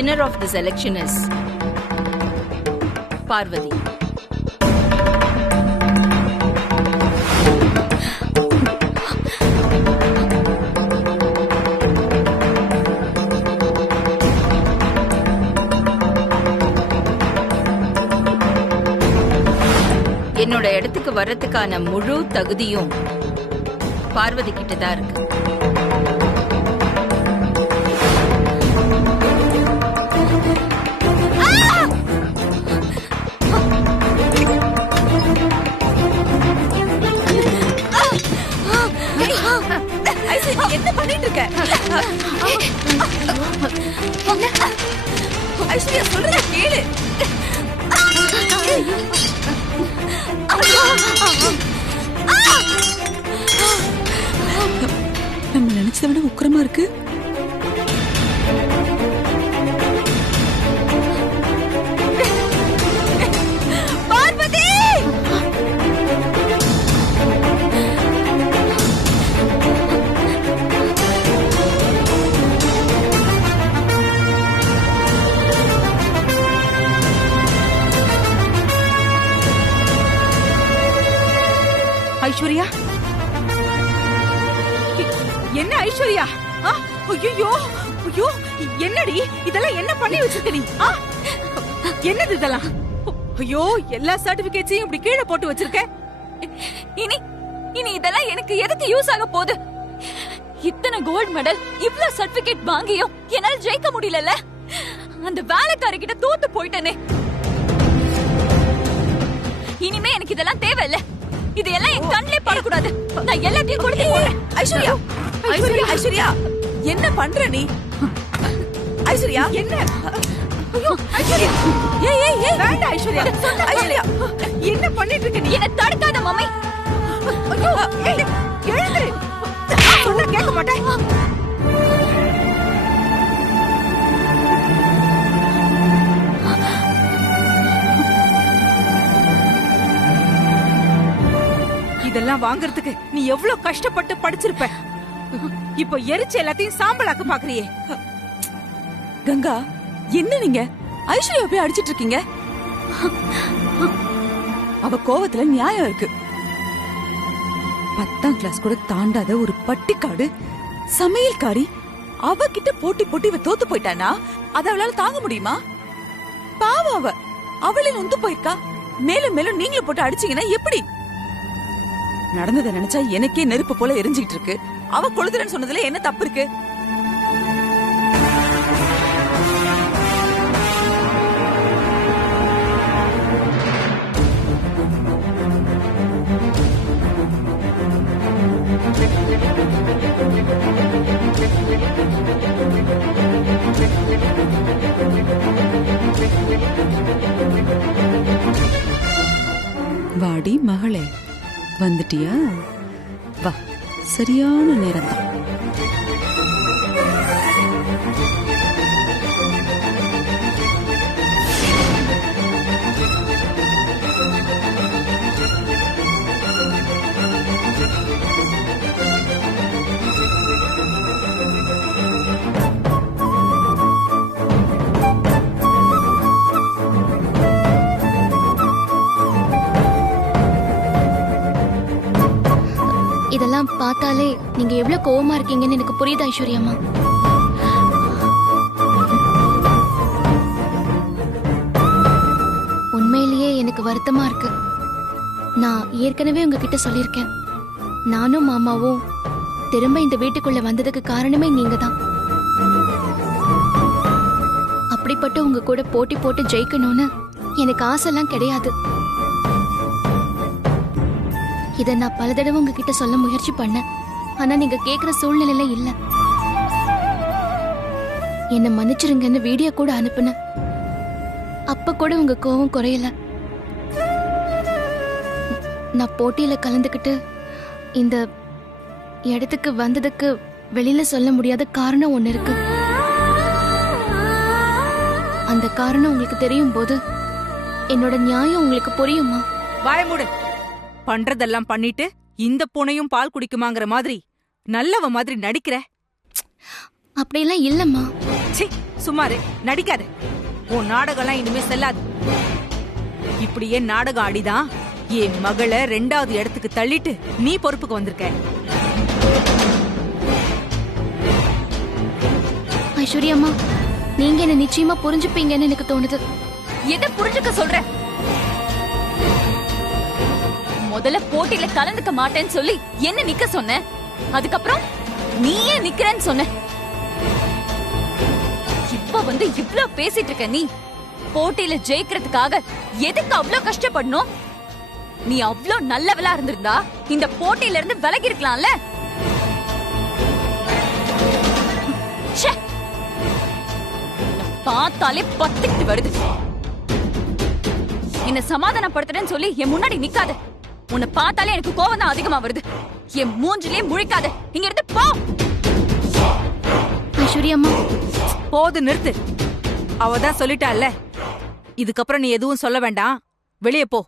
winner of this election is Parvati. என்னோட இடத்துக்கு வர்றதுக்கான முழு தகுதியும் பார்வதி கிட்ட தான் இருக்கு. என்ன பண்ணிட்டு இருக்க? ஐஸ்வர்யா சொல்றத கேளு. நம்ம நினைச்சதை விட உக்கிரமா இருக்கு. பார்வதி! ஐஸ்வர்யா, என்ன ஐஸ்வர்யா? ஐயோ ஐயோ, என்னடி இதெல்லாம்? என்ன பண்ணி வச்சிருக்க நீ? என்னது இதெல்லாம்? ஐயோ, எல்லா சர்டிபிகேட்ஸையும் இப்படி கீழே போட்டு வச்சிருக்க. இனி இனி இதெல்லாம் எனக்கு எதுக்கு யூஸ் ஆக போகுது? இத்தனை கோல்ட் மெடல், இவ்ளோ சர்டிபிகேட் வாங்கியும் என்னால ஜெயிக்க முடியல. அந்த வேலைக்காரர்கிட்ட தோத்து போயிட்டேனே. இனிமே எனக்கு இதெல்லாம் தேவையில்ல. இது எல்லாம் என் கண்ணிலே படக்கூடாது. நான் எல்லாத்தையும் கொடுத்து போறேன். ஐஸ்வர்யா, ஐஸ்வர்யா, ஐஸ்வர்யா, என்ன பண்ற நீ? ஐஸ்வர்யா, என்ன? ஐயோ, ஐஸ்வர்யா, ஏய் ஏய் ஏய், வேண்டாம் ஐஸ்வர்யா. ஐஸ்வர்யா, என்ன பண்ணிட்டு இருக்க நீ? என்ன தடுக்காத மம்மி. ஐயோ, எழுந்து. சொன்னா கேட்க மாட்டேன். இதெல்லாம் வாங்குறதுக்கு நீ எவ்வளவு கஷ்டப்பட்டு படிச்சிருப்ப. இப்போ எரிச்சு எல்லாத்தையும் சாம்பலாக்க பாக்குறியே. கங்கா, என்ன நீங்க ஐஸ்வர்யா போய் அடிச்சிட்டு இருக்கீங்க? அவ கோவத்துல நியாயம் இருக்கு. 10ஆம் கிளாஸ் கூட தாண்டாத ஒரு பட்டிக்காடு சமையல்காரி அவகிட்ட போட்டி போட்டி இவ தோத்து போயிட்டானா அத அவளால தாங்க முடியுமா? பாவம், அவளே நொந்து போயிருக்கா. மேலும் மேலும் நீங்களும் போட்டு அடிச்சீங்கன்னா எப்படி? நடந்ததை நினைச்சா எனக்கே நெருப்பு போல எரிஞ்சுக்கிட்டு இருக்கு. அவ கொளுதுறன்னு சொன்னதுல என்ன தப்பு இருக்கு? வாடி மகளே, வந்துட்டியா? வா, சரியான நேரம் தான். இதெல்லாம் பார்த்தாலே நீங்க எவ்வளவு கோவமா இருக்கீங்கன்னு எனக்கு புரியுது ஐஸ்வர்யாமா. உண்மையிலேயே எனக்கு வருத்தமா இருக்கு. நான் ஏற்கனவே உங்ககிட்ட சொல்லியிருக்கேன், நானும் மாமாவும் திரும்ப இந்த வீட்டுக்குள்ள வந்ததுக்கு காரணமே நீங்க தான். அப்படிப்பட்ட உங்க கூட போட்டி போட்டு ஜெயிக்கணும்னு எனக்கு ஆசைலாம் கிடையாது. இத நான் பல தடவை உங்ககிட்ட சொல்ல முயற்சி பண்ணேன். ஆனா நீங்க கேக்குற சூழ்நிலையில இல்ல. என்ன மன்னிச்சிருங்கன்னு வீடியோ கூட அனுப்புன. அப்ப கூட உங்க கோவம் குறையல. நான் போட்டியில கலந்துக்கிட்டு இந்த இடத்துக்கு வந்ததுக்கு வெளியில சொல்ல முடியாத காரணம் ஒண்ணு இருக்கு. அந்த காரணம் உங்களுக்கு தெரியும் போது என்னோட நியாயம் உங்களுக்கு புரியுமா? வாய மூடு. பண்றதெல்லாம் பண்ணிட்டு இந்த பூனையும் பால் குடிக்குமாங்கிற மாதிரி நல்லவ மாதிரி நடிக்கிற. அப்படியெல்லாம் இல்லம்மா. சும்மாரு, நடிக்காத. உன் நாடகம்லாம் இனிமே செல்லாது. இப்படியே நாடகம் ஆடிதான் என் மகளை 2வது இடத்துக்கு தள்ளிட்டு நீ பொறுப்புக்கு வந்திருக்க. ஐஸ்வர்யா அம்மா, நீங்க என்ன நிச்சயமா புரிஞ்சுப்பீங்கன்னு எனக்கு தோணுது. எதை புரிஞ்சுக்க சொல்ற? முதல்ல போட்டியில கலந்துக்க மாட்டேன்னு சொல்லி என்ன நிக்க சொன்ன? அதுக்கப்புறம் நீயே நிக்கிறேன்னு சொன்ன. இப்ப வந்து இவ்ளோ பேசிட்டு இருக்க நீ. போட்டியில ஜெயிக்கிறதுக்காக எதுக்கு அவ்ளோ கஷ்டப்படணும்? நீ அவ்ளோ நல்லவளா இருந்திருந்தா இந்த போட்டியில இருந்து விலகி இருக்கலாம்ல. ச்சே, பார்த்தாலே பத்திட்டு வருது. என்ன சமாதானப்படுத்துறேன்னு சொல்லி என் முன்னாடி நிக்காத. உன்னை பார்த்தாலே எனக்கு கோவம் தான் அதிகமா வருது. என் மூஞ்சிலே முழிக்காத. இங்க இருந்து போ. ஐஸ்வர்யா அம்மா, போது, நிறுத்து. அவதான் சொல்லிட்டால, இதுக்கப்புறம் நீ எதுவும் சொல்ல வேண்டாம். வெளியே போ.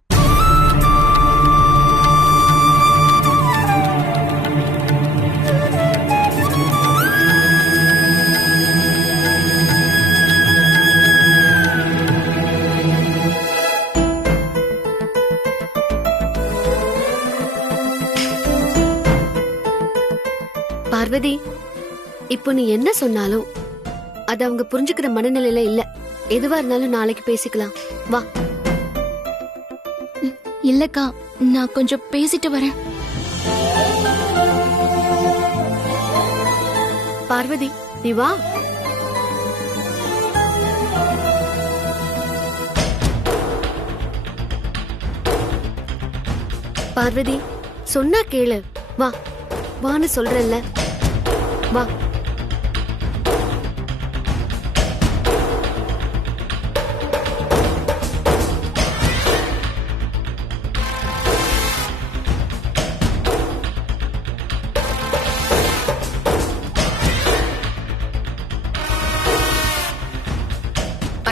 பார்வதி, இப்போ நீ என்ன சொன்னாலும் அது அவங்க புரிஞ்சுக்கிற மனநிலையில இல்ல. எதுவா இருந்தாலும் நாளைக்கு பேசிக்கலாம். வா. இல்லக்கா, நான் கொஞ்சம் பேசிட்டு வரேன். பார்வதி, நீ வா. பார்வதி, சொன்னா கேளு. வா வான்னு சொல்றேன்ல. வா.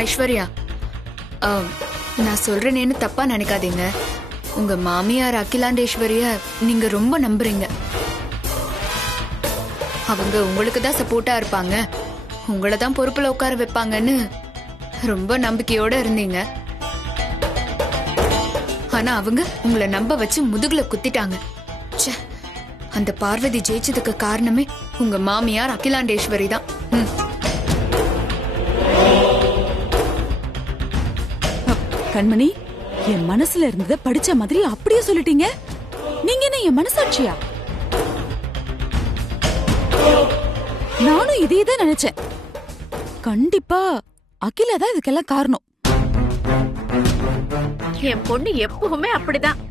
ஐஸ்வர்யா, நான் சொல்றேனேன்னு தப்பா நினைக்காதீங்க. உங்க மாமியார் அகிலாண்டேஸ்வரிய நீங்க ரொம்ப நம்புறீங்க. அவங்க உங்களுக்கு தான் சப்போர்ட்டா இருப்பாங்க, உங்களை தான் பொறுப்புல உட்கார வைப்பாங்கன்னு ரொம்ப நம்பிக்கையோட இருந்தீங்க. ஆனா அவங்க உங்களை நம்ப வச்சு முதுகுல குத்திட்டாங்க. ச்சே, அந்த பார்வதி ஜெயிச்சதுக்கு காரணமே உங்க மாமியார் அகிலாண்டேஸ்வரி தான். கண்மணி, என் மனசுல இருந்தத படிச்ச மாதிரி அப்படியே சொல்லிட்டீங்க. நீங்க என்ன என் மனசாட்சியா? நானும் இதே தான் நினைச்சேன். கண்டிப்பா அகிலா தான் இதுக்கெல்லாம் காரணம். என் பொண்ணு எப்பவுமே அப்படிதான்.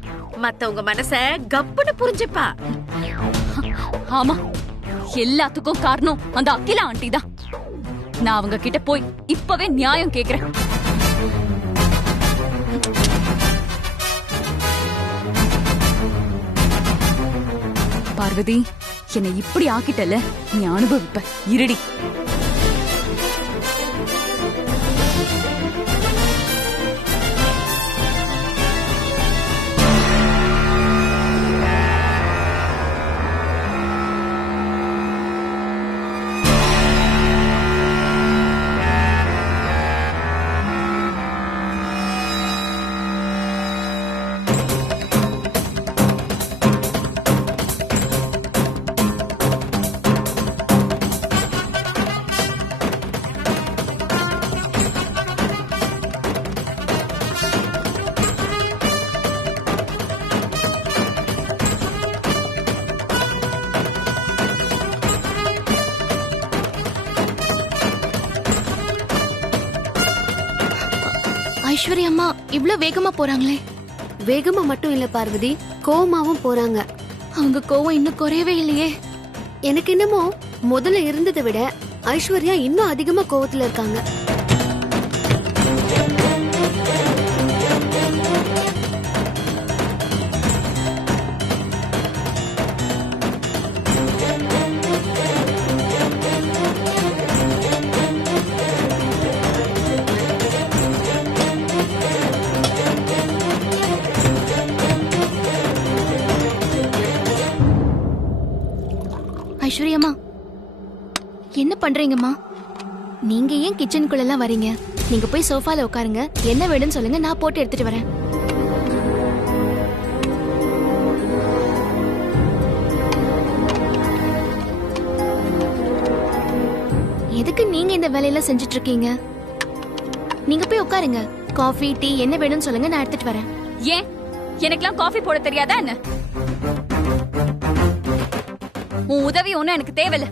மத்தவங்க மனச கப்புன்னு புரிஞ்சுப்பா. ஆமா, எல்லாத்துக்கும் காரணம் அந்த அகிலா ஆண்டி தான். நான் அவங்க கிட்ட போய் இப்பவே நியாயம் கேக்குறேன். பார்வதி, என்னை இப்படி ஆக்கிட்டல, நீ அனுபவிப்ப. இருடி. ஐஸ்வர்யா அம்மா இவ்ளோ வேகமா போறாங்களே. வேகமா மட்டும் இல்ல பார்வதி, கோவமாவும் போறாங்க. அவங்க கோவம் இன்னும் குறையவே இல்லையே. எனக்கு என்னமோ முதல்ல இருந்ததை விட ஐஸ்வர்யா இன்னும் அதிகமா கோவத்துல இருக்காங்க. ஐஸ்வர்யம்மா, என்ன பண்றீங்கம்மா? நீங்க ஏன் கிச்சனுக்குள்ள எல்லாம் வரீங்க? நீங்க போய் சோஃபால உட்காருங்க. என்ன வேணும்னு சொல்லுங்க, நான் போட்டு எடுத்துட்டு வரேன். எதுக்கு நீங்க இந்த வேலையெல்லாம் செஞ்சுட்டு இருக்கீங்க? நீங்க போய் உட்காருங்க. காஃபி டீ என்ன வேணும்னு சொல்லுங்க, நான் எடுத்துட்டு வரேன். ஏன் எனக்கெல்லாம் காஃபி போட தெரியாதா என்ன? உன் உதவி ஒண்ணும் எனக்கு தேவையில்ல.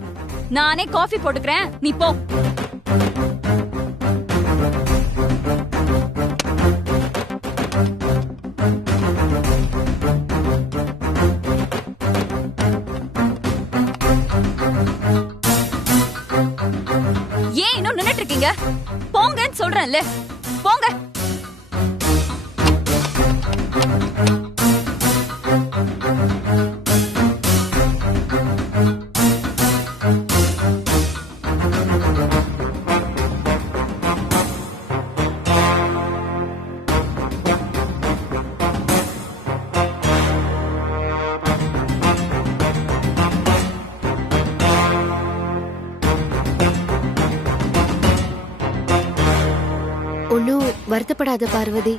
நானே காஃபி போட்டுக்கிறேன், நீ போ. ஏன் இன்னும் நின்னுட்டு இருக்கீங்க? போங்கன்னு சொல்றேன்ல, போங்க. ஒன்னும் வருத்தப்படாத பார்வதி.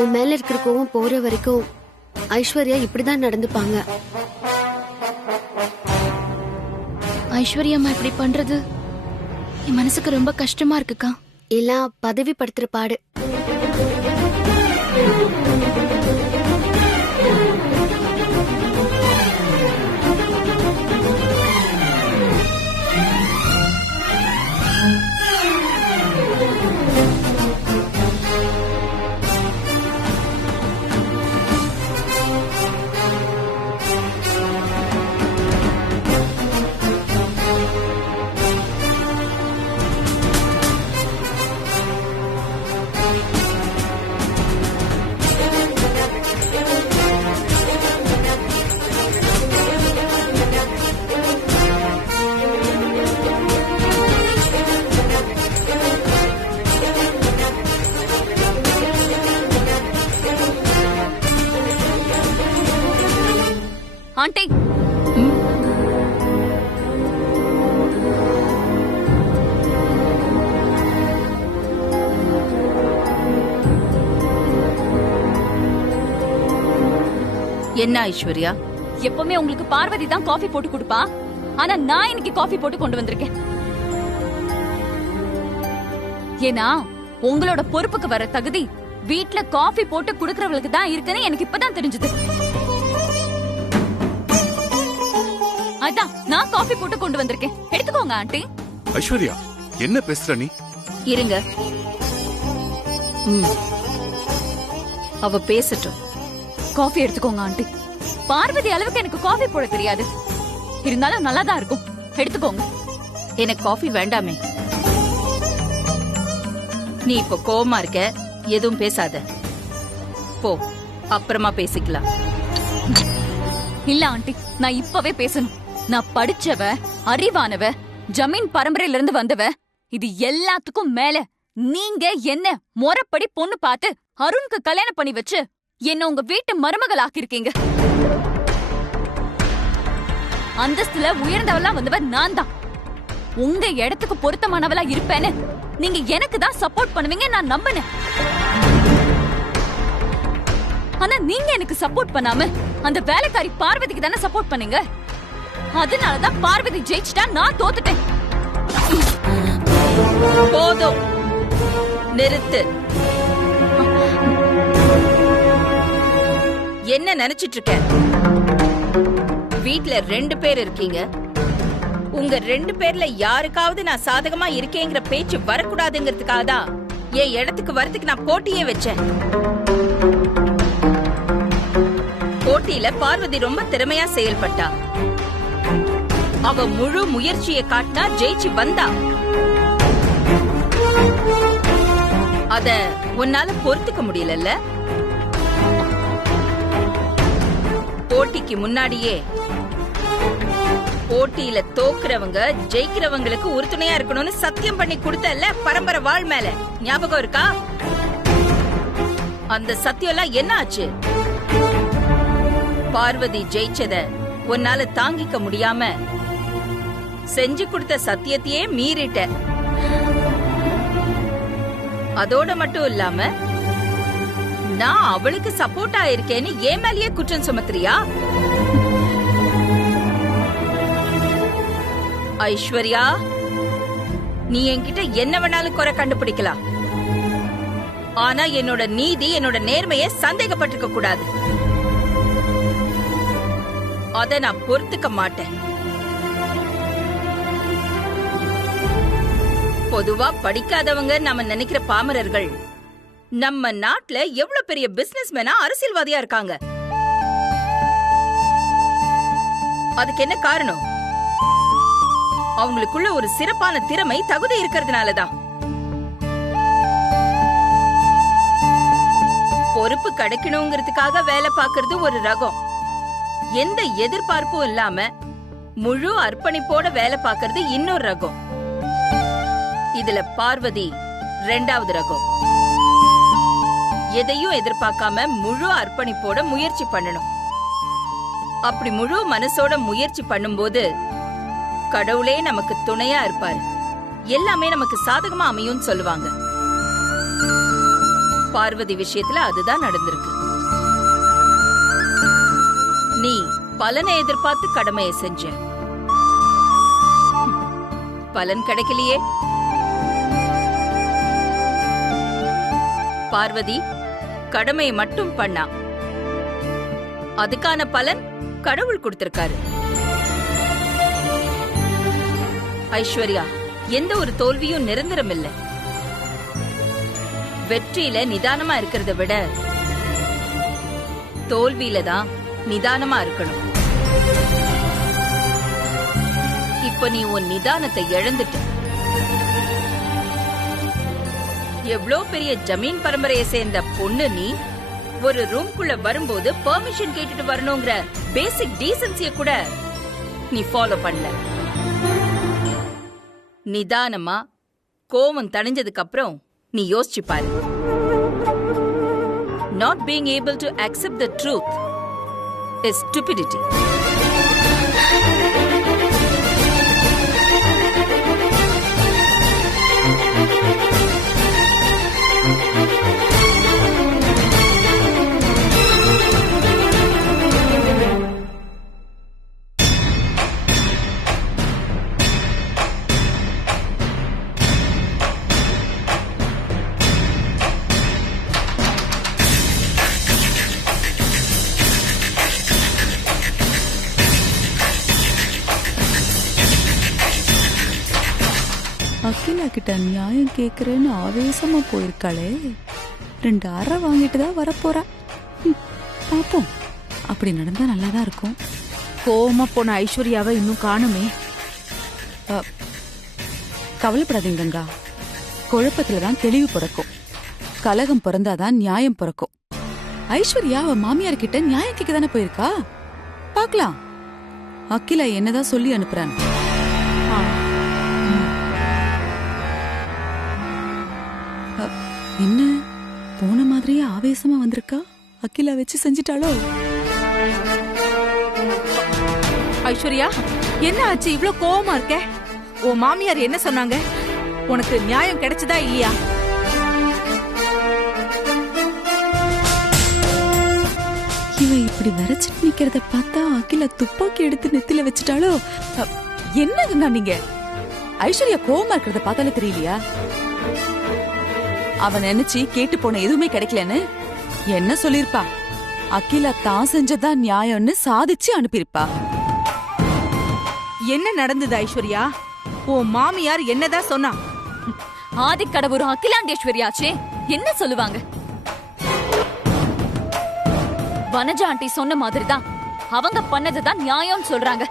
உன் மேல இருக்கிற கோவம் போற வரைக்கும் ஐஸ்வர்யா இப்படிதான் நடந்துப்பாங்க. ஐஸ்வர்யா அம்மா இப்படி பண்றது என் மனசுக்கு ரொம்ப கஷ்டமா இருக்குக்கா. எல்லாம் பதவி படுத்துற பாடு. ஆண்டி, என்ன ஐஸ்வர்யா? எப்பவுமே உங்களுக்கு பார்வதி தான் காஃபி போட்டு கொடுப்பா. ஆனா நான் இன்னைக்கு காஃபி போட்டு கொண்டு வந்திருக்கேன். ஏன்னா உங்களோட பொறுப்புக்கு வர தகுதி வீட்ல காஃபி போட்டு குடுக்கறவங்களுக்கு தான் இருக்குன்னு எனக்கு இப்பதான் தெரிஞ்சது. அதான் நான் காஃபி போட்டு கொண்டு வந்திருக்கேன். எடுத்துக்கோங்க ஆண்டி. ஐஸ்வர்யா, என்ன பேசுற நீ? இருங்க, அவ பேசட்டும். காஃபி எடுத்துக்கோங்க ஆண்டி. பார்வதி அளவுக்கு எனக்கு காஃபி போட தெரியாது, இருந்தாலும் நல்லா தான் இருக்கும். எடுத்துக்கோங்க. எனக்கு காஃபி வேண்டாமே. நீ இப்ப கோவமா இருக்க, எதுவும் பேசாத. போ, அப்புறமா பேசிக்கலாம். இல்ல ஆண்டி, நான் இப்பவே பேசணும். நான் படிச்சவ, அறிவானவ, ஜமீன் பரம்பரையில இருந்து வந்தவ. இது எல்லாத்துக்கும் மேல நீங்க என்ன முறைப்படி பொண்ணு பார்த்து அருணுக்கு கல்யாணம் பண்ணி வச்சு என்ன உங்க வீட்டு மருமகள் ஆக்கிருக்கீங்க. அந்தஸ்துல உயர்ந்தவளா வந்தவ நான் தான். உங்க இடத்துக்கு பொருத்தமானவளா இருப்பேன்னு நீங்க எனக்கு தான் சப்போர்ட் பண்ணுவீங்க நான் நம்பினேன். ஆனா நீங்க எனக்கு சப்போர்ட் பண்ணாம அந்த வேலைக்காரி பார்வதிக்கு தானே சப்போர்ட் பண்ணீங்க. அதனாலதான் பார்வதி ஜெயிச்சிட்டா, நான் தோத்துட்டேன். போதும், நிறுத்து. என்ன நினைச்சிட்டு இருக்க? வீட்ல 2 பேர் இருக்கீங்க. உங்க 2 பேர்ல யாருக்காவது நான் சாதகமா இருக்கேங்கிற பேச்சு வரக்கூடாதுங்கிறதுக்காக தான் என் இடத்துக்கு வரதுக்கு நான் போட்டியே வச்சேன். போட்டியில பார்வதி ரொம்ப திறமையா செயல்பட்டா. அவ முழு முயற்சியை காட்டினா ஜெயிச்சு வந்தா. அத உன்னால பொறுத்துக்க முடியல. போட்டிக்கு முன்னாடியே போட்டியில தோக்குறவங்க ஜெயிக்கிறவங்களுக்கு உறுதுணையா இருக்கணும்னு சத்தியம் பண்ணி கொடுத்தல்ல பரம்பரை வாழ் மேல. ஞாபகம் இருக்கா? அந்த சத்தியம் எல்லாம் என்ன ஆச்சு? பார்வதி ஜெயிச்சத உன்னால தாங்கிக்க முடியாம செஞ்சு கொடுத்த சத்தியத்தையே மீறிட்ட. அதோட மட்டும் இல்லாம நான் அவளுக்கு சப்போர்ட்டா இருக்கேன்னு ஏன் மேலேயே குற்றம் சுமத்துறியா? ஐஸ்வர்யா, நீ என்கிட்ட என்ன வேணாலும் குறை கண்டுபிடிக்கலாம். ஆனா என்னோட நீதி, என்னோட நேர்மையை சந்தேகப்பட்டிருக்க கூடாது. அத நான் பொறுத்துக்க மாட்டேன். பொதுவா படிக்காதவங்க நம்ம நினைக்கிற பாமரர்கள் நம்ம நாட்டுல எவ்வளவு பெரிய பிசினஸ்மேனா, அரசியல்வாதியா இருக்காங்க. அதுக்கு என்ன காரணம்? அவங்களுக்குள்ள ஒரு சிறப்பான திறமை, தகுதி இருக்கிறதுனாலதான். பொறுப்பு கிடைக்கணுங்கிறதுக்காக வேலை பார்க்கறது ஒரு ரகம். எந்த எதிர்பார்ப்பும் இல்லாம முழு அர்ப்பணிப்போட வேலை பார்க்கறது இன்னொரு ரகம். இதுல பார்வதி 2வது ரகம். எதையும் எதிர்பார்க்காம முழு அர்ப்பணிப்போட முயற்சி பண்ணணும். அப்படி முழு மனசோட முயற்சி பண்ணும்போது கடவுளே நமக்கு துணையா இருப்பாரு. எல்லாமே நமக்கு சாதகமா அமையும் சொல்லுவாங்க. பார்வதி விஷயத்துல அதுதான் நடந்திருக்கு. நீ பலனை எதிர்பார்த்து கடமையை செஞ்ச, பலன் கிடைக்கலையே. பார்வதி கடமையை மட்டும் பண்ணா, அதுக்கான பலன் கடவுள் கொடுத்திருக்காரு. ஐஸ்வர்யா, எந்த ஒரு தோல்வியும் நிரந்தரம் இல்ல. வெற்றியில நிதானமா இருக்கிறத விட தோல்வியில தான் நிதானமா இருக்கணும். இப்ப நீ உன் நிதானத்தை இழந்துட்ட. எவ்வளோ பெரிய ஜமீன் பரம்பரையை சேர்ந்த பொண்ணு நீ. ஒரு ரூம்குள்ள வரும்போது பெர்மிஷன் கேட்டுட்டு வரணுங்கிற பேசிக் டீசன்சிய கூட நீ ஃபாலோ பண்ணல. நிதானமா கோவம் தணிஞ்சதுக்கு அப்புறம் நீ யோசிச்சு பாரு. Not being able to accept the truth is stupidity. Akila கிட்ட நியாயம் கேக்குறேன்னு ஆவேசமா போயிருக்காளே. 2 அறை வாங்கிட்டு தான் வரப்போறா. பாப்போம், அப்படி நடந்தா நல்லாதான் இருக்கும். கோவமா போன ஐஸ்வர்யாவை இன்னும் காணுமே. கவலைப்படாதீங்க கங்கா, குழப்பத்துலதான் தெளிவு பிறக்கும். கலகம் பிறந்தாதான் நியாயம் பிறக்கும். ஐஸ்வர்யா அவ மாமியார் கிட்ட நியாயம் கேட்க தானே போயிருக்கா. பாக்கலாம் அகிலா என்னதான் சொல்லி அனுப்புறான். என்ன போன மாதிரியே ஆவேசமா வந்திருக்கா? அகிலா வச்சு செஞ்சிட்டாளோ? ஐஸ்வர்யா, என்ன ஆச்சு? இவ்ளோ கோவமா இருக்க? உன் மாமியார் என்ன சொன்னாங்க? உனக்கு நியாயம் கிடைச்சதா இல்லையா? இவன் இப்படி வரைச்சிட்டு நிக்கிறத பார்த்தா அகிலா துப்பாக்கி எடுத்து நெத்தில வச்சுட்டாளோ? என்னதுங்க நீங்க? ஐஸ்வர்யா கோவமா இருக்கிறத பார்த்தாலே தெரியலையா? அவன் நினைச்சு கேட்டு போன எதுவுமே கிடைக்கலன்னு என்ன சொல்லிருப்பா? அகிலா தான் செஞ்சதான் நியாயம்னு சாதிச்சு அனுப்பியிருப்பா. என்ன நடந்தது ஐஸ்வர்யா? உன் மாமியார் என்னதான் சொன்னா? ஆதிக்கடவுர் அகிலாண்டேஸ்வரியாச்சே, என்ன சொல்லுவாங்க? வனஜா ஆண்டி சொன்ன மாதிரிதான் அவங்க பண்ணதுதான் நியாயம் சொல்றாங்க.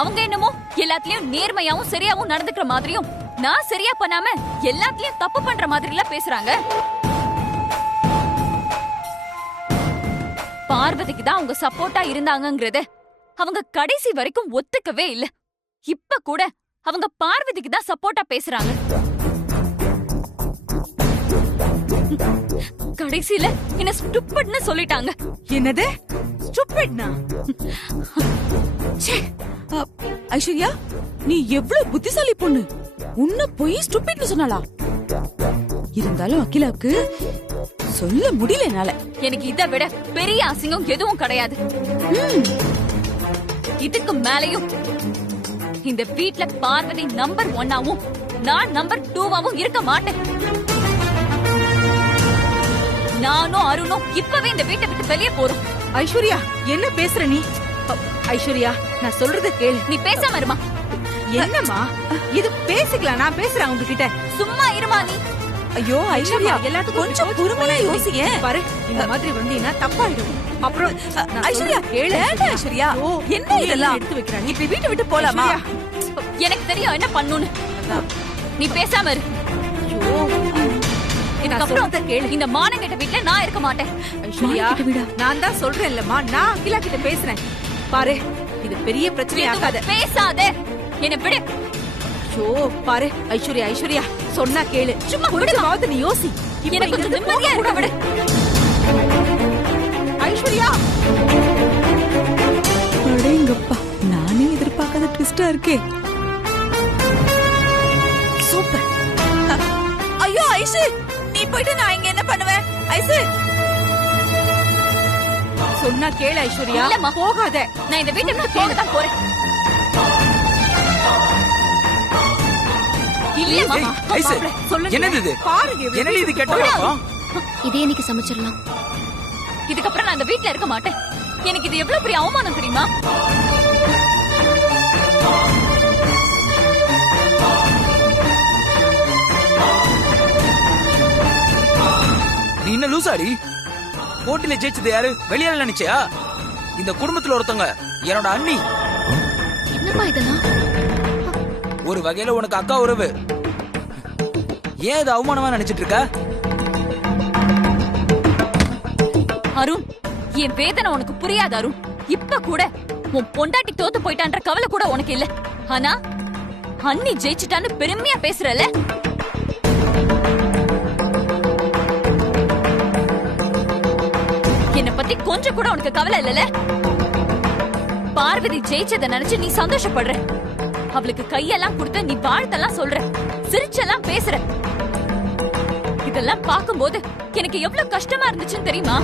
அவங்க என்னமோ எல்லாத்துலயும் நேர்மையாவும் சரியாவும் நடந்துக்கிற மாதிரியும், நான் சரியா பண்ணாம எல்லாத்தையும் தப்பு பண்ற மாதிரி எல்லாம் பேசுறாங்க. பார்வதிக்கு தான் அவங்க சப்போர்ட்டா இருந்தாங்கங்கறத அவங்க கடைசி வரைக்கும் ஒத்துக்கவே இல்ல. இப்ப கூட அவங்க பார்வதிக்கு தான் சப்போர்ட்டா பேசுறாங்க. கடைசியில என்ன ஸ்டூபிட்னு சொல்லிட்டாங்க. என்னது ஸ்டூபிட்னா. ஐஸ்வர்யா, நீ எவ்வளவு புத்திசாலி பொண்ணு. உன்ன போய் ஸ்டூபிட்னு சொன்னாளா? இருந்தாலும் அகிலாவுக்கு சொல்ல முடியல என்னால. எனக்கு இதை விட பெரிய அசிங்கம் எதுவும் கிடையாது. இதுக்கு மேலையும் இந்த வீட்ல பார்வதி நம்பர் 1ஆவும் நான் நம்பர் 2ஆவும் இருக்க மாட்டேன். நானும் அருணும் இப்பவே இந்த வீட்டை விட்டு வெளியே போறோம். ஐஸ்வர்யா, என்ன பேசுற நீ? ஐஸ்வர்யா, நான் சொல்றத கேளு. நீ பேசாம இருமா. என்னம்மா இது? பேசிக்கலாம், நான் பேசுறேன் உங்ககிட்ட. சும்மா இருமா நீ. ஐயோ ஐஸ்வர்யா, எல்லாத்துக்கும் கொஞ்சம் பொறுமையா யோசிங்க. பாரு, இந்த மாதிரி வந்தீங்கன்னா தப்பாயிடும். அப்புறம் ஐஸ்வர்யா கேளு. ஐஸ்வர்யா, என்ன இதெல்லாம் எடுத்து வைக்கிறாங்க. இப்ப வீட்டை விட்டு போலாமா? எனக்கு தெரியும் என்ன பண்ணுன்னு. நீ பேசாம இரு. இதுக்கப்புறம் கேளு. இந்த மானங்கெட்ட வீட்ல நான் இருக்க மாட்டேன். ஐஸ்வர்யா, நான் தான் சொல்றேன் இல்லம்மா, நான் அகிலா கிட்ட பேசுறேன். பாரு, இது பெரிய பிரச்சனை ஆகாத. பேசாத, என்ன விடு. ஐயோ பாரு ஐஸ்வர்யா, ஐஸ்வர்யா சொன்னா கேளு. சும்மா கொஞ்சமாவது நீ யோசி. எனக்கு கொஞ்சம் நிம்மதியா இருக்க விடு. ஐஸ்வர்யா, அடேங்கப்பா, நானே எதிர்பார்க்காத ட்விஸ்டா இருக்கே. சூப்பர். ஐயோ ஐசு, நீ போயிட்டு நான் இங்க என்ன பண்ணுவேன்? ஐசு சொன்னா கேளு ஐஸ்வர்யா. இல்லம்மா, போகாத. நான் இந்த வீட்டை விட்டு போக தான் போறேன். இல்லம்மா, ஐசு, என்னது இது? பாருங்க, என்னடி இது கெட்ட? இதே இன்னைக்கு சமைச்சிடலாம். இதுக்கப்புறம் நான் இந்த வீட்ல இருக்க மாட்டேன். எனக்கு இது எவ்வளவு பெரிய அவமானம் தெரியுமா? நீ என்ன லூசாடி? போட்டியில ஜெயிச்சது யாரு? வெளியால நினைச்சியா? இந்த குடும்பத்துல ஒருத்தவங்க என்னோட அண்ணி. என்னப்பா இதெல்லாம்? ஒரு வகையில உனக்கு அக்கா உறவு. ஏன் இது அவமானமா நினைச்சிட்டு இருக்க? அருண், என் வேதனை உனக்கு புரியாது அருண். இப்ப கூட உன் பொண்டாட்டி தோத்து போயிட்டான்ற கவலை கூட உனக்கு இல்ல. ஆனா அண்ணி ஜெயிச்சுட்டான்னு பெருமையா பேசுறல. என்ன பத்தி கொஞ்சம் கூட உனக்கு கவலை இல்லல? பார்வதி ஜெயிச்சத நினைச்சு நீ சந்தோஷப்படுற. அவளுக்கு கையெல்லாம் கொடுத்து நீ வாழ்த்தெல்லாம் சொல்ற, சிரிச்செல்லாம் பேசுற. இதெல்லாம் பார்க்கும்போது எனக்கு எவ்வளவு கஷ்டமா இருந்துச்சுன்னு தெரியுமா?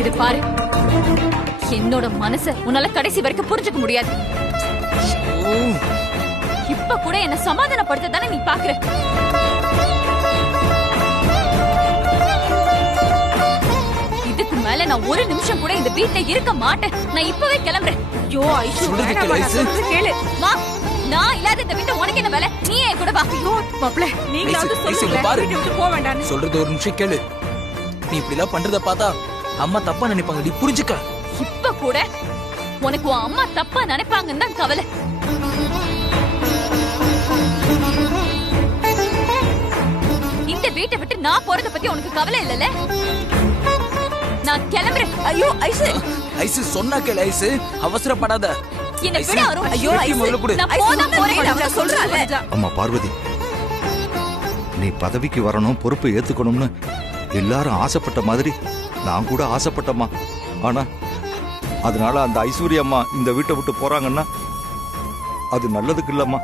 இது பாரு, என்னோட மனச உன்னால கடைசி வரைக்கும் புரிஞ்சுக்க முடியாது. இப்ப கூட என்ன சமாதானப்படுத்த தானே நீ பாக்குற. இதுக்கு மேல நான் ஒரு நிமிஷம் கூட இந்த வீட்ல இருக்க மாட்டேன். நான் இப்பவே கிளம்புறேன். ஐயோ ஐஸ்வர்யா, கேளு. மா, நான் இல்லாத இந்த வீட்டை உனக்கு என்ன வேலை? நீ என் கூட வா. ஐயோ மாப்ள, நீங்களாவது சொல்லுங்க, வீட்டை விட்டு போக வேண்டாம்னு. சொல்றது ஒரு நிமிஷம் கேளு. நீ இப்படி எல்லாம் பண்றத பார்த்தா அம்மா தப்பா நினைப்பாங்க. நீ புரிஞ்சுக்க. இப்ப கூட உனக்கு உன் அம்மா தப்பா நினைப்பாங்கன்னு தான் கவலை. இந்த வீட்டை விட்டு நான் போறத பத்தி உனக்கு கவலை இல்லல? நான் கிளம்புறேன். ஐயோ ஐசு, ஐசு சொன்னா கேளு. ஐசு, அவசரப்படாத. என்ன விட அருண். ஐயோ ஐசு, நான் போதான் போறேன். அவ சொல்றாளே. அம்மா பார்வதி, நீ பதவிக்கு வரணும், பொறுப்பை ஏத்துக்கணும்னு எல்லாரும் ஆசைப்பட்ட மாதிரி நான் கூட ஆசைப்பட்டம்மா. ஆனா அதனால அந்த ஐஸ்வர்யா அம்மா இந்த வீட்டை விட்டு போறாங்கன்னா அது நல்லதுக்கு இல்லம்மா.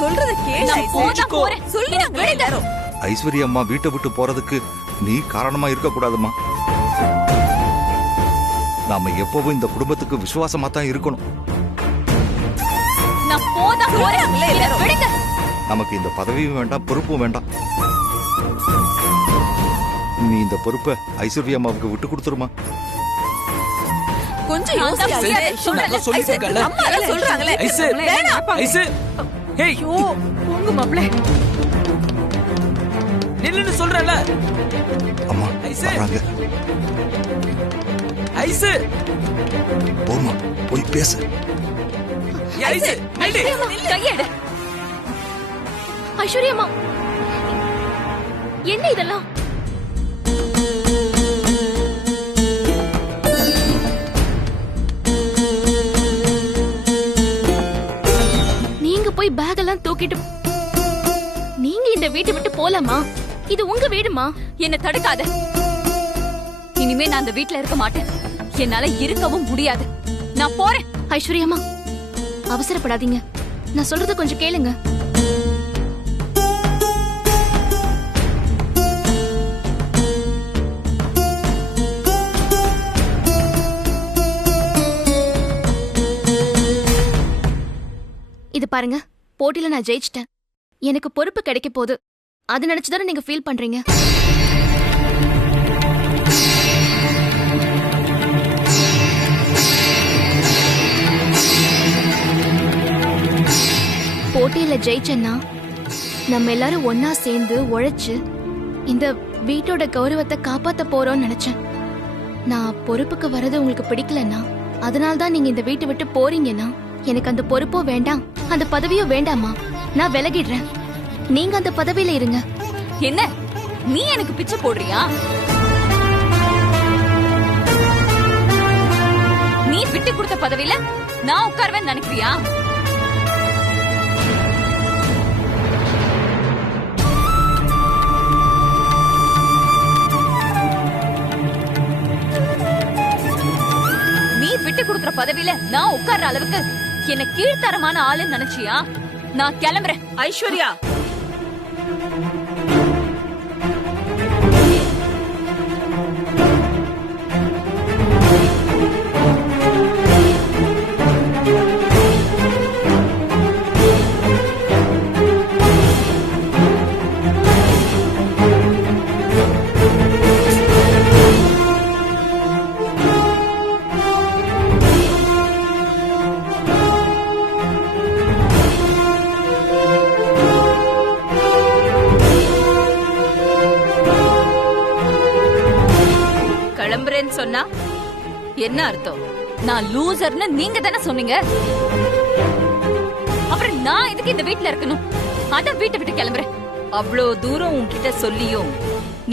சொல்றத கேளு. நான் போதான் போறேன். சொல்லுங்க எல்லாரும். ஐஸ்வர்யா அம்மா வீட்டை விட்டு போறதுக்கு நீ காரணமா இருக்க கூடாதும்மா. நாம எப்பவும் இந்த குடும்பத்துக்கு விசுவாசமா தான் இருக்கணும். நான் போதான் போறேன். விடுங்க. நமக்கு இந்த பதவியும் வேண்டாம், பொறுப்பும் வேண்டாம். நீ இந்த பொறுப்பை ஐஸ்வர்யா அம்மாவுக்கு விட்டு கொடுத்துருமா. கொஞ்சம் யோசி. அம்மா எல்லாம் சொல்றாங்களே. ஐசு, ஐசு, ஹேய், ஐயோ போங்க மாப்ள. நில்லுன்னு சொல்றல. அம்மா ஐசு, வராங்க. ஐசு, போமா, போய் பேசு. ஐசு, நில்லு. கையெடு. ஐஸ்வர்யம்மா, என்ன இதெல்லாம்? நீங்க போய் பேக் எல்லாம் தூக்கிட்டு நீங்க இந்த வீட்டை விட்டு போலாமா? இது உங்க வீடுமா. என்ன தடுக்காத. இனிமே நான் அந்த வீட்ல இருக்க மாட்டேன். என்னால இருக்கவும் முடியாது. நான் போறேன். ஐஸ்வர்யாமா, அவசரப்படாதீங்க. நான் சொல்றத கொஞ்சம் கேளுங்க. இது பாருங்க, போட்டியில நான் ஜெயிச்சிட்டேன். எனக்கு பொறுப்பு கிடைக்க போகுது. அது நினைச்சுதானே நீங்க ஃபீல் பண்றீங்க? போட்டியில ஜெயிச்சேன்னா நம்ம எல்லாரும் ஒன்னா சேர்ந்து உழைச்சு இந்த வீட்டோட கௌரவத்தை காப்பாத்த போறோம்னு நினைச்சேன். நான் பொறுப்புக்கு வர்றது உங்களுக்கு பிடிக்கலன்னா, அதனால்தான் நீங்க இந்த வீட்டை விட்டு போறீங்கன்னா, எனக்கு அந்த பொறுப்போ வேண்டாம், அந்த பதவியோ வேண்டாமா. நான் விலகிடுறேன். நீங்க அந்த பதவியில இருங்க. என்ன, நீ எனக்கு பிச்சை போடுறியா? நீ விட்டு கொடுத்த பதவியில நான் உட்காருவேன்னு நினைக்கிறியா? நீ விட்டு கொடுக்கிற பதவியில நான் உட்கார்ற அளவுக்கு என்ன கீழ்த்தரமான ஆளுன்னு நினைச்சியா? நான் கிளம்புறேன். ஐஸ்வர்யா, சொன்னா என்ன அர்த்தம்? நான் லூசர்னு நீங்க தானே சொன்னீங்க. அப்புறம் நான் இதுக்கு இந்த வீட்ல இருக்கணும். அத வீட்டை விட்டு கிளம்புறேன். அவ்வளோ தூரம் உன்கிட்ட சொல்லியும்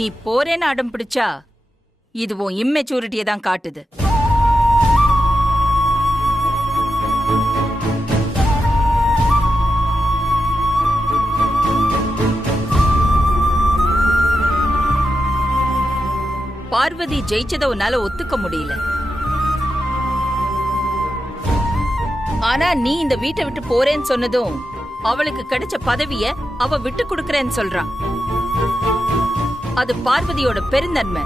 நீ போறேன்னு அடம் பிடிச்சா இது உன் இம்மெச்சூரிட்டியை தான் காட்டுது. பார்வதி ஜெயிச்சத உன்னால ஒத்துக்க முடியல. ஆனா நீ இந்த வீட்டை விட்டு போறேன்னு சொன்னதும் அவளுக்கு கிடைச்ச பதவிய அவ விட்டு கொடுக்கறேன்னு சொல்றான். அது பார்வதியோட பெருந்தன்மை.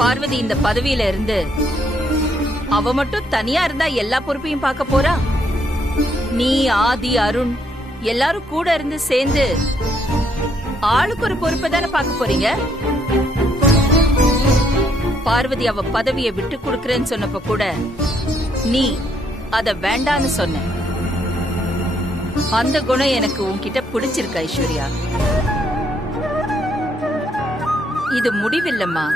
பார்வதி இந்த பதவியில இருந்து அவ மட்டும் தனியா இருந்தா எல்லா பொறுப்பையும் பார்க்க போறா. நீ, ஆதி, அருண் எல்லாரும் கூட இருந்து சேர்ந்து ஆளுக்கு ஒரு பொறுப்பை தானே பார்க்க போறீங்க. பார்வதி அவ பதவியை விட்டு கொடுக்கறேன்னு சொன்னப்ப கூட நீ அத வேண்டான்னு சொன்ன. அந்த குணம் எனக்கு உன்கிட்ட பிடிச்சிருக்கு ஐஸ்வர்யா. இது முடிவில்லம்மா,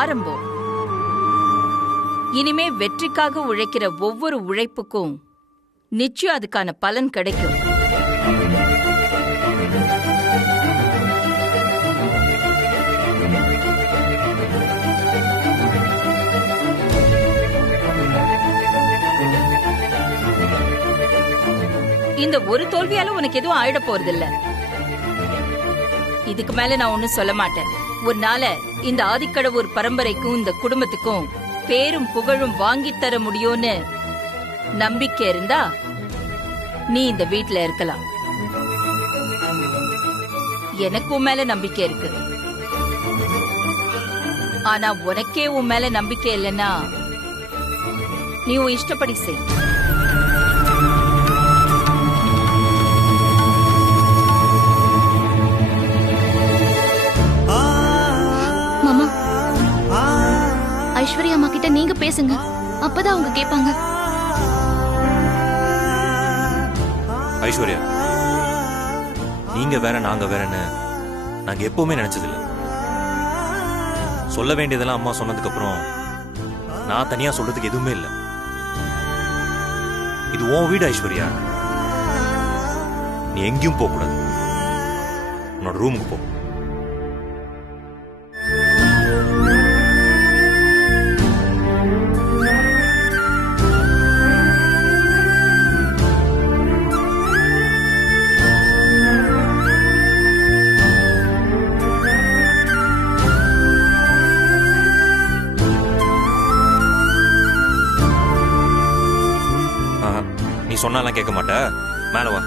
ஆரம்பம். இனிமே வெற்றிக்காக உழைக்கிற ஒவ்வொரு உழைப்புக்கும் நிச்சயம் அதுக்கான பலன் கிடைக்கும். இந்த ஒரு தோல்வியால உனக்கு எதுவும் ஆயிட போறதில்ல. இதுக்கு மேல நான் ஒன்னும் சொல்ல மாட்டேன். ஒரு நாள இந்த ஆதிக்கடவுர் பரம்பரைக்கும் இந்த குடும்பத்துக்கும் பேரும் புகழும் வாங்கித் தர முடியும்னு நம்பிக்கை இருந்தா நீ இந்த வீட்ல இருக்கலாம். எனக்கு உன் மேல நம்பிக்கை இருக்கு. ஆனா உனக்கே உன் மேல நம்பிக்கை இல்லைன்னா நீ உன் இஷ்டப்படி செய். மாமா, ஐஸ்வர்யா அம்மா கிட்ட நீங்க பேசுங்க, அப்பதான் அவங்க கேட்பாங்க. ஐஸ்வர்யா, நீங்க வேற நாங்க வேறன்னு நாங்க எப்பவுமே நினைச்சதில்ல. சொல்ல வேண்டியதெல்லாம் அம்மா சொன்னதுக்கு அப்புறம் நான் தனியா சொல்றதுக்கு எதுவுமே இல்லை. இது உன் வீடு ஐஸ்வர்யா. நீ எங்கேயும் போக கூடாது. உன்னோட ரூமுக்கு போ. சொன்னாலாம் கேட்க மாட்டா. மேல வா.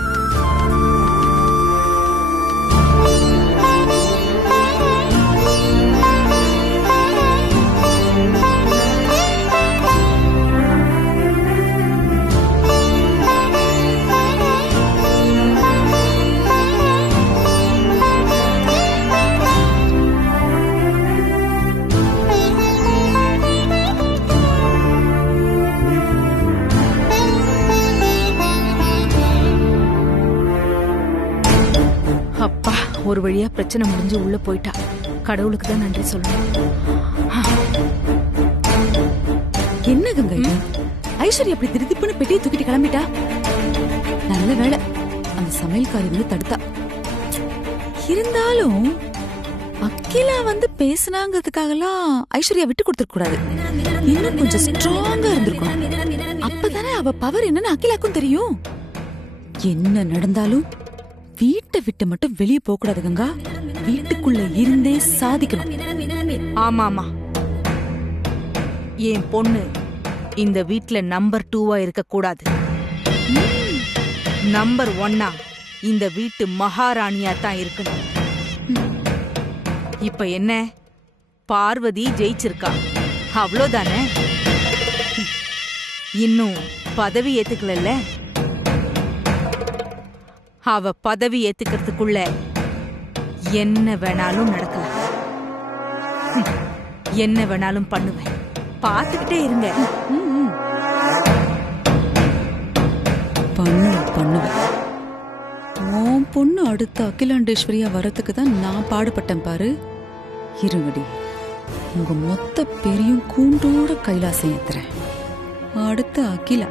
அப்பா, ஒரு வழியா பிரச்சனை முடிஞ்சு உள்ள போயிட்டா. கடவுளுக்கு தான் நன்றி சொல்லணும். என்ன கங்கா இது? ஐஸ்வர்யா அப்படி திருதிப்புன்னு பெட்டியை தூக்கிட்டு கிளம்பிட்டா. நல்ல வேளை அந்த சமையல்காரி வந்து தடுத்தா. இருந்தாலும் அகிலா வந்து பேசினாங்கிறதுக்காகலாம் ஐஸ்வர்யா விட்டு கொடுத்துருக்க கூடாது. இன்னும் கொஞ்சம் ஸ்ட்ராங்கா இருந்திருக்கணும். அப்பதானே அவ பவர் என்னன்னு அகிலாக்கும் தெரியும். என்ன நடந்தாலும் வீட்டை விட்டு மட்டும் வெளியே போக கூடாது கங்கா. வீட்டுக்குள்ள இருந்தே சாதிக்கணும். ஆமாமா, என் பொண்ணு இந்த வீட்ல நம்பர் 2வா இருக்க கூடாது. நம்பர் 1ஆ இந்த வீட்டு மகாராணியா தான் இருக்கணும். இப்ப என்ன, பார்வதி ஜெயிச்சிருக்கா, அவ்வளோதானே. இன்னும் பதவி ஏத்துக்கல. அவ பதவி ஏத்துக்கிறதுக்குள்ள என்ன வேணாலும் நடக்கலாம். என்ன வேணாலும் பண்ணுவேன். பாத்துக்கிட்டே இருங்க. பண்ணுவேன். உன் பொண்ணு அடுத்த அகிலாண்டேஸ்வரியா வரத்துக்கு தான் நான் பாடுபட்டேன் பாரு. இருங்கடி, உங்க மொத்த பெரியும் கூண்டோட கைலாசம் ஏத்துறேன். அடுத்த அகிலா.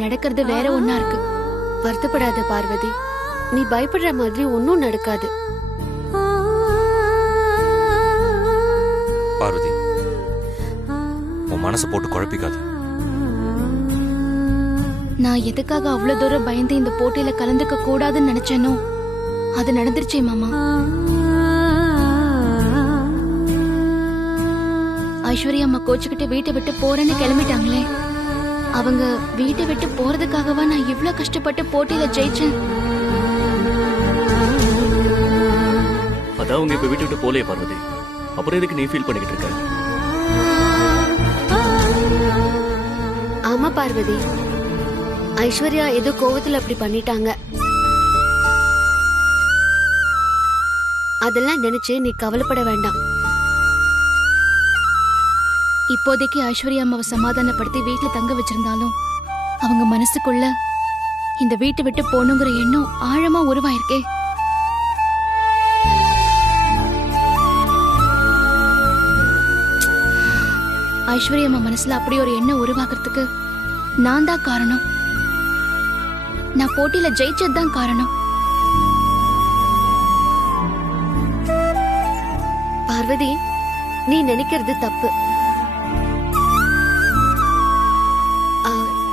நடக்கிறது வேற ஒண்ணா இருக்கு. வருத்தப்படாத பார்வதி, நீ பயப்படுற மாதிரி ஒன்னும் நடக்காது. பார்வதி, உன் மனசு போட்டு குழப்பிக்காது. நான் எதுக்காக அவ்வளவு தூரம் பயந்து இந்த போட்டியில கலந்துக்க கூடாதுன்னு நினைச்சேனோ அது நடந்துருச்சே மாமா. ஐஸ்வர்யா அம்மா கோச்சுக்கிட்டு வீட்டை விட்டு போறேன்னு கிளம்பிட்டாங்களே. அவங்க வீட்டை விட்டு போறதுக்காகவா நான் இவ்ளோ கஷ்டப்பட்டு போட்டியில ஜெயிச்சேன்? அதான் அவங்க இப்ப வீட்டை விட்டு போலே பார்வதி. அப்புறம் எதுக்கு நீ ஃபீல் பண்ணிக்கிட்டு இருக்க? ஆமா பார்வதி, ஐஸ்வர்யா ஏதோ கோவத்துல அப்படி பண்ணிட்டாங்க. அதெல்லாம் நினைச்சு நீ கவலைப்பட வேண்டாம். இப்போதைக்கு ஐஸ்வர்யா அம்மாவை சமாதானப்படுத்தி வீட்டுல தங்க வச்சிருந்தாலும் அவங்க மனசுக்குள்ள இந்த வீட்டை விட்டு போகணுங்கிற எண்ணம் ஆழமா உருவாயிருக்கே. ஐஸ்வர்யா அம்மா மனசுல அப்படி ஒரு எண்ணம் உருவாக்குறதுக்கு நான் தான் காரணம். நான் போட்டியில ஜெயிச்சதுதான் காரணம். பார்வதி, நீ நினைக்கிறது தப்பு.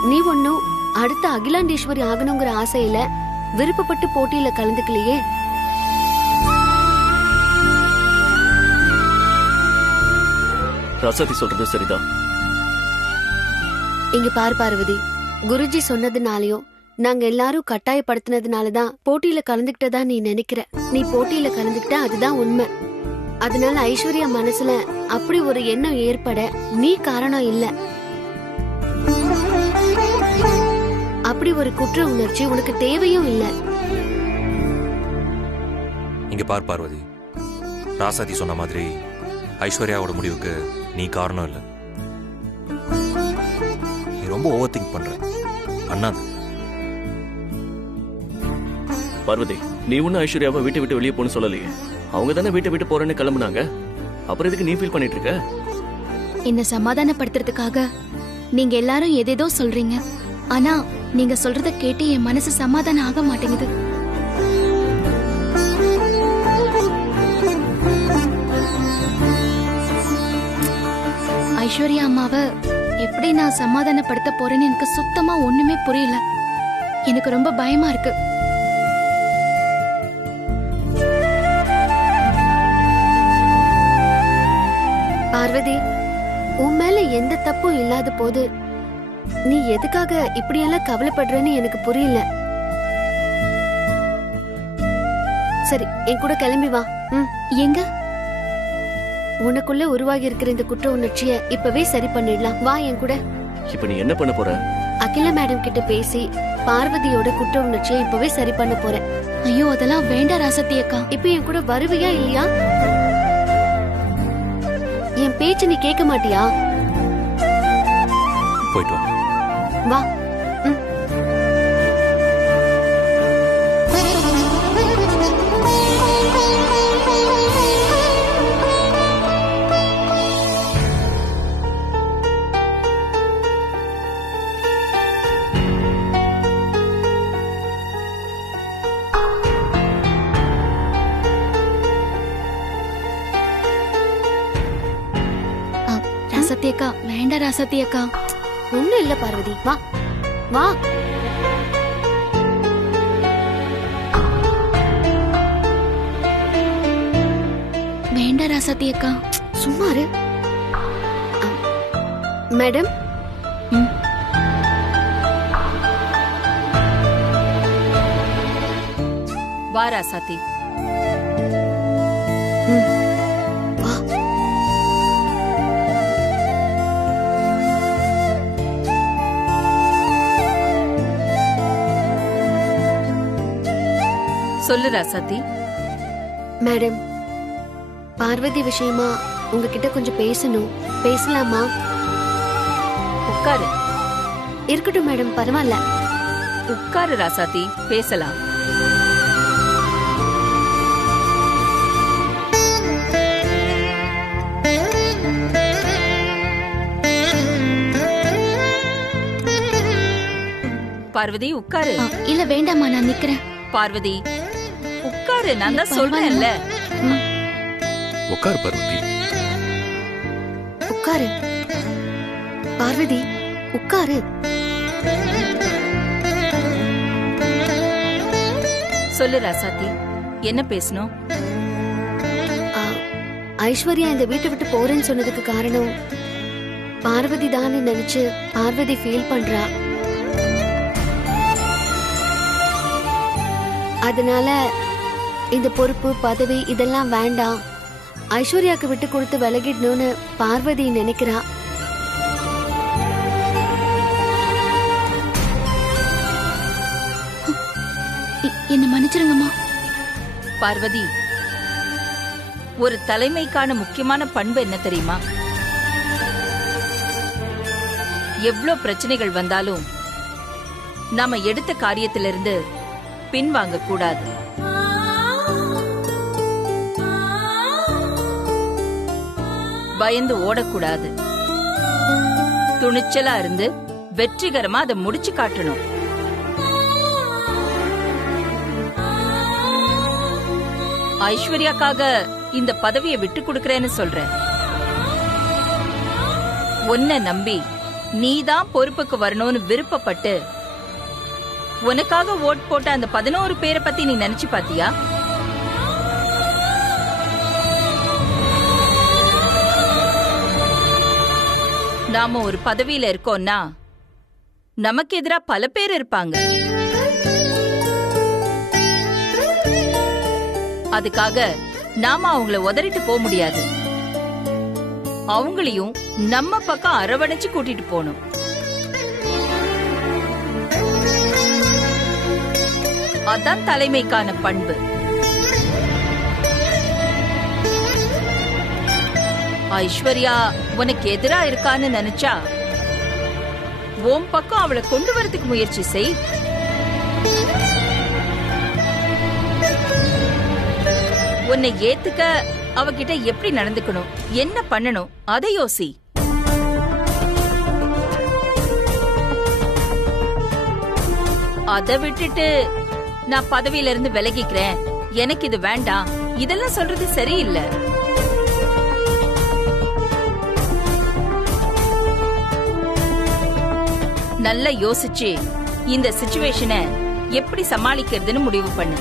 நீ ஒன்னும் அடுத்த அகிலாண்டேஸ்வரி ஆகணுங்கிற ஆசையில விருப்பப்பட்டு போட்டியில கலந்துக்கலையே. ராசாதி சொல்றது சரிதான். இங்க பார் பார்வதி, குருஜி சொன்னதுனாலயும் நாங்க எல்லாரும் கட்டாயப்படுத்தினதுனாலதான் போட்டியில கலந்துக்கிட்டதா நீ நினைக்கிற. நீ போட்டியில கலந்துக்கிட்ட அதுதான் உண்மை. அதனால ஐஸ்வர்யா மனசுல அப்படி ஒரு எண்ணம் ஏற்பட நீ காரணம் இல்ல. அப்படி ஒரு குற்ற உணர்ச்சி உனக்கு தேவையும் இல்ல. இங்க பார் பார்வதி, ராசாதி சொன்ன மாதிரி ஐஸ்வர்யாவோட முடிவுக்கு நீ காரணம் இல்ல. நீ ரொம்ப ஓவர் திங்க் பண்ற. அண்ணாது பார்வதி, நீ ஒன்னும் ஐஸ்வர்யாவை வீட்டை விட்டு வெளியே போன்னு சொல்லலையே. அவங்க தானே வீட்டை விட்டு போறேன்னு கிளம்புனாங்க. அப்புறம் எதுக்கு நீ ஃபீல் பண்ணிட்டு இருக்க? என்ன சமாதானப்படுத்துறதுக்காக நீங்க எல்லாரும் எதேதோ சொல்றீங்க. ஆனா நீங்க சொல்றத கேட்டு என் மனசு சமாதானம் ஆக மாட்டேங்குது. ஐஸ்வர்யா அம்மாவை எப்படி நான் சமாதானப்படுத்த போறேன்னு எனக்கு சுத்தமா ஒண்ணுமே புரியல. எனக்கு ரொம்ப பயமா இருக்கு. பார்வதி, உன் மேல எந்த தப்பும் இல்லாத போது நீ எதுக்காக இப்படியெல்லாம் கவலைப்படுறன்னு எனக்கு புரியல. சரி, என் கூட கிளம்பி வா. எங்க? உனக்குள்ள உருவாகி இருக்கிற இந்த குற்ற உணர்ச்சிய இப்பவே சரி பண்ணிடலாம். வா என் கூட. இப்ப நீ என்ன பண்ண போற? அகிலா மேடம் கிட்ட பேசி பார்வதியோட குற்ற உணர்ச்சியை இப்பவே சரி பண்ண போறேன். ஐயோ, அதெல்லாம் வேண்டாம் ராசத்தி அக்கா. இப்ப என் கூட வருவியா இல்லையா? என் பேச்சு நீ கேட்க மாட்டியா? போயிட்டு வா. ராசத்தி அக்கா, வேண்டாம் ராசத்தி அக்கா. ஒண்ணும் இல்ல பார்வதி, வா வா. வேண்டாம் ராசத்தி அக்கா. சும்மா இரு. மேடம், வா ராசாத்தி. சொல்லு ராசாத்தி. மேடம், பார்வதி விஷயமா உங்ககிட்ட கொஞ்சம் பேசணும். பேசலாமா? உட்காரு. இருக்கட்டும் மேடம், பரவாயில்ல. உட்காரு ராசாத்தி, பேசலாம். பார்வதி உட்காரு. இல்ல வேண்டாமா, நான் நிக்கிறேன். பார்வதி உட்காரு, நான் தான் சொல்றேன்ல. உட்காரு பார்வதி. உட்காரு பார்வதி, உட்காரு. சொல்லு ராசாத்தி, என்ன பேசணும்? ஐஸ்வர்யா இந்த வீட்டை விட்டு போறேன்னு சொன்னதுக்கு காரணம் பார்வதி தானே நினைச்சு பார்வதி ஃபீல் பண்றா. அதனால இந்த பொறுப்பு பதவி இதெல்லாம் வேண்டாம், ஐஸ்வர்யாக்கு விட்டு கொடுத்து விலகிடணும்னு பார்வதி நினைக்கிறா. என்ன மன்னிச்சிருங்கம்மா. பார்வதி, ஒரு தலைமைக்கான முக்கியமான பண்பு என்ன தெரியுமா? எவ்ளோ பிரச்சனைகள் வந்தாலும் நாம எடுத்த காரியத்திலிருந்து பின்வாங்க கூடாது. பயந்து ஓடக்கூடாது. துணிச்சலா இருந்து வெற்றிகரமா அதை முடிச்சு காட்டணும். ஐஸ்வர்யாக்காக இந்த பதவியை விட்டு கொடுக்கறேன்னு சொல்றேன். உன்னை நம்பி நீதான் பொறுப்புக்கு வரணும்னு விருப்பப்பட்டு உனக்காக ஓட் போட்ட அந்த 11 பேரை பத்தி நீ நினைச்சு பாத்தியா? நாம ஒரு பதவியில இருக்கோம்னா நமக்கு எதிரா பல பேர் இருப்பாங்க. அதுக்காக நாம அவங்கள உதறிட்டு போக முடியாது. அவங்களையும் நம்ம பக்கம் அரவணைச்சு கூட்டிட்டு போகணும். அதான் தலைமைக்கான பண்பு. ஐஸ்வர்யா உனக்கு எதிரா இருக்கான்னு நினைச்சா உன் பக்கம் அவளை கொண்டு வரதுக்கு முயற்சி செய். உன்னை ஏத்துக்க அவகிட்ட எப்படி நடந்துக்கணும், என்ன பண்ணணும் அதை யோசி. அதை விட்டுட்டு நான் பதவியில இருந்து விலகிக்கிறேன், எனக்கு இது வேண்டாம், இதெல்லாம் சொல்றது சரியில்லை. நல்லா யோசிச்சு இந்த சிச்சுவேஷனை எப்படி சமாளிக்கிறதுன்னு முடிவு பண்ணு.